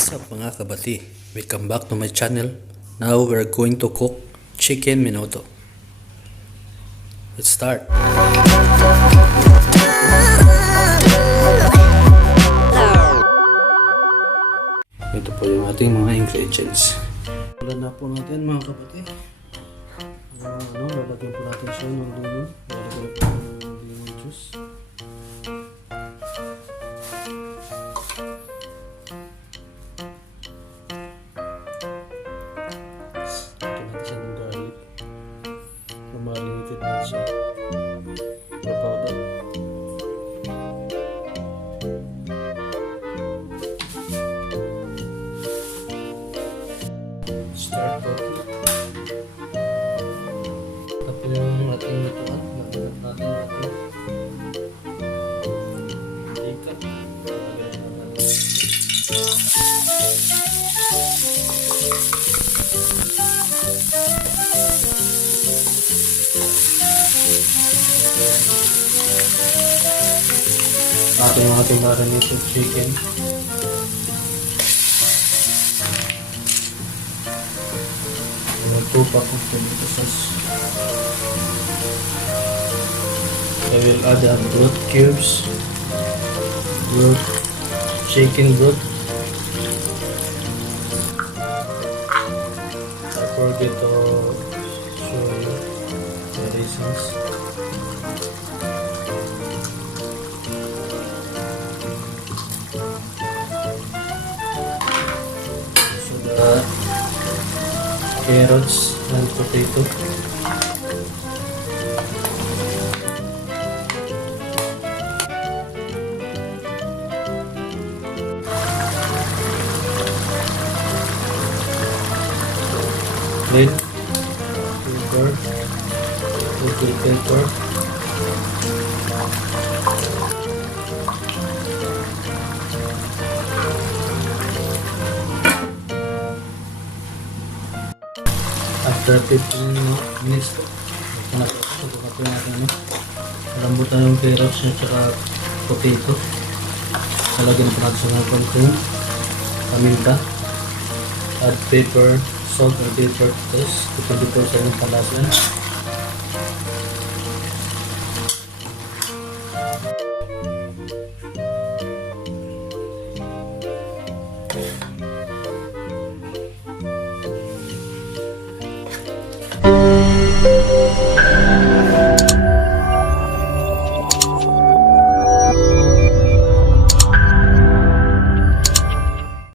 What's up mga kabati? Welcome back to my channel. Now we're going to cook chicken menudo. Let's start. Ito po yung ating mga ingredients. Wala na po natin mga kabati. Lalagyan po natin siya ng lemon. Lalagyan po ng lemon juice. MARINATED na siya. Powder. Start cooking. Tapos yung ating lutuan. Lagyan natin natin. Ika. Yung ating marinated chicken. Yung 2 pack of tomato sauce. I will add broth cubes, broth, chicken broth. I forget to show you the raisins. Carrots and potato. Red pepper, little pepper. After 15 minutes po, ito natin lambutan yung carrots at saka potato. Nalagyan na po natin sa mga konting paminta. Add pepper, salt or pepper taste. Depende po sa inyong palasan.